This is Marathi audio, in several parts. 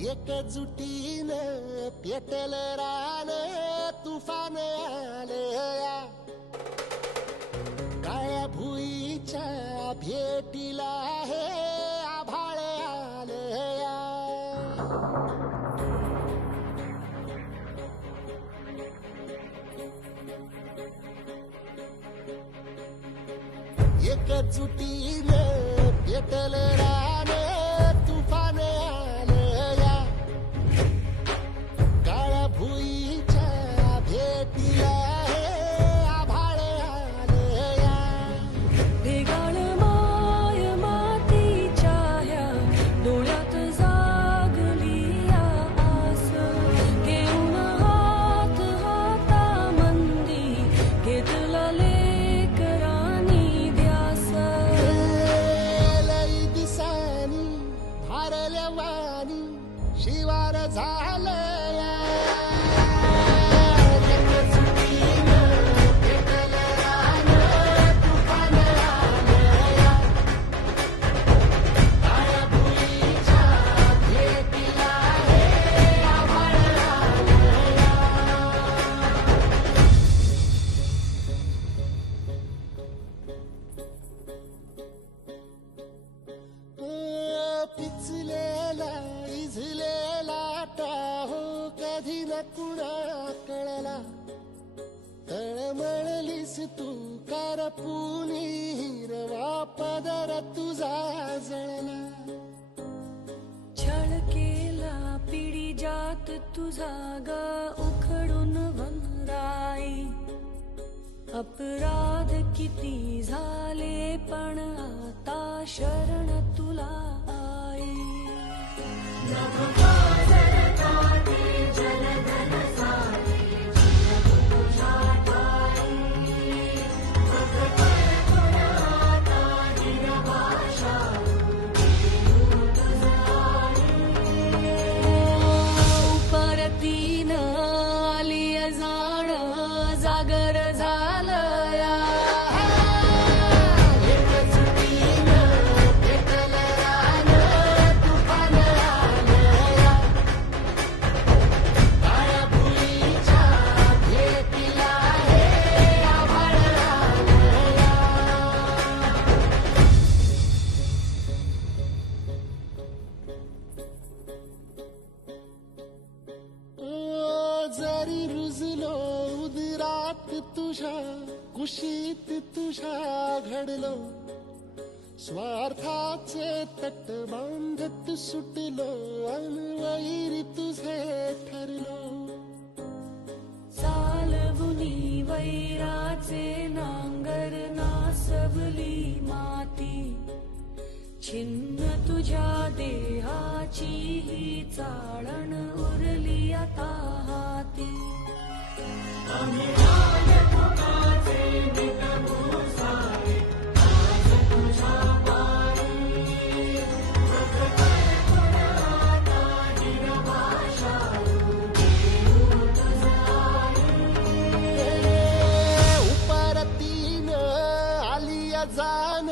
एकजुटीनं पेटल रान तुफान आलया काळ्या भुईच्या भेटीला हे आभाळ आलया एकजुटीनं पेटल रान तुफान आलया काळ्या भुईच्या भेटीला हे आभाळ आलया ढेगाळ माय मातीच्या ह्या डोळ्यात जागली आस घेऊन हात हातामंदी घेतला लेकरांनी ध्यास लई दिसानी भारल्या वाणी शिवार झालया एकजुटीनं पेटल रान तुफान आलया काळ्या भुईच्या भेटीला हे आभाळ आलया पिचलेला इझलेला टाहो कधी न कुणा कळला तळमळलीस तू करपुनी हिरवा पदर तुझा जळला छळ केला पिढी जात तुझा ग उखडून वनराई अपराध किती झाले पण आता शरण तुला आई परतीनं आली जाण जागर झालया एकजुटीनं पेटल रान तुफान आलया काळ्या भुईच्या भेटीला हे आभाळ आलया जरी रुजलो उदरात तुझ्या कुशीत तुझ्या घडलो स्वार्थाचे तट बांधत सुटलो अनवैरी तुझे ठरलो चालवुनी वैराचे नांगर नासवली माती छिन्न तुझ्या देहाची ही चाळण उरली आता हाती उपरतीनं आली जाण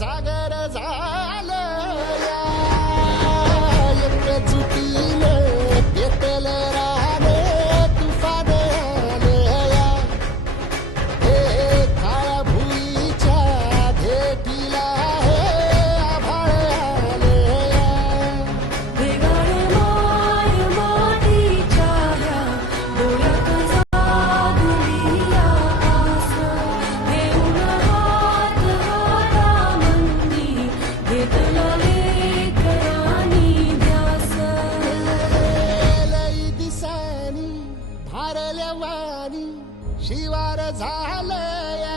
जागर झालया एकजुटीनं पेटल रान तुफान आलया हे काळ्या भुईच्या भेटीला हे आभाळ आलया ढेगाळ माय मातीच्या ह्या डोळ्यात जागली आस घेऊन हात हातामंदी घेतला लेकरांनी ध्यास लई दिसानी भारल्या वाणी शिवार झालया